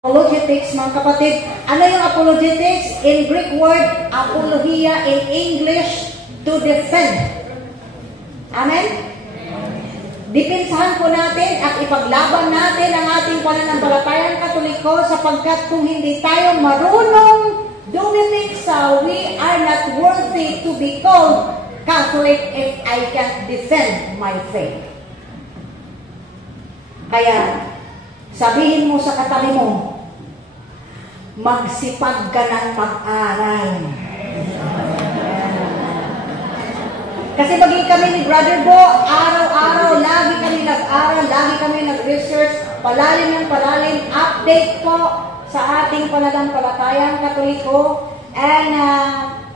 Apologetics, mga kapatid. Ano yung apologetics? In Greek word, apologia, in English, to defend. Amen? Dipinsahan po natin at ipaglaban natin ang ating pananampalatayang Katoliko sapagkat kung hindi tayo marunong dumitig sa we are not worthy to be called Catholic if I can't defend my faith. Kaya, sabihin mo sa katabi mo, magsipag ka ng mag-aral. Kasi maging kami ni Brother Bo, araw-araw, lagi kami nag-aral, lagi kami nag-research, palalim ng palalim, update po sa ating pananampalatayang Katoliko, and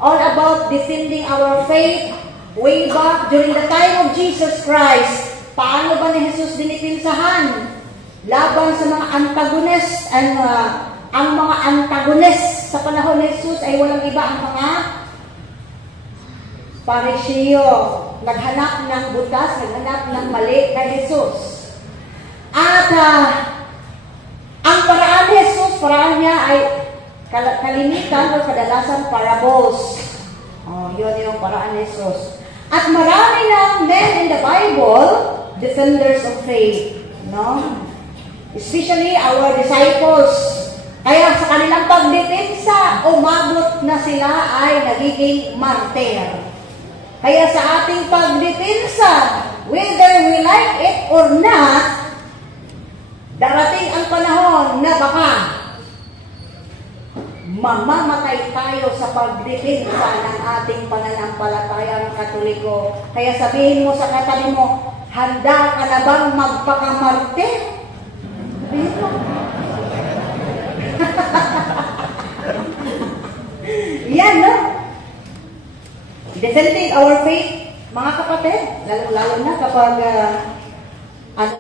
all about defending our faith way back during the time of Jesus Christ. Paano ba ni Jesus dinipinsahan? Laban sa mga antagonist, and ang mga antagonist sa panahon ni Jesus ay walang iba ang mga Pariseo. Naghanap ng butas, naghanap ng mali kay Jesus. At ang paraan ni Jesus, paraan niya ay kalimitan o kadalasan parables. Yun yung paraan ni Jesus. At marami ng men in the Bible, defenders of faith. No? Especially our disciples. Kaya sa kanilang pagdepensa, umabot na sila ay nagiging martir. Kaya sa ating pagdepensa, whether we like it or not, darating ang panahon na baka mamamatay tayo sa pagdepensa ng ating pananampalatayang Katoliko. Kaya sabihin mo sa katabi mo, handa ka na bang magpakamarte? Sabihin mo. Yan, no? Defending our faith, mga kapatid, lalo-lalo na kapag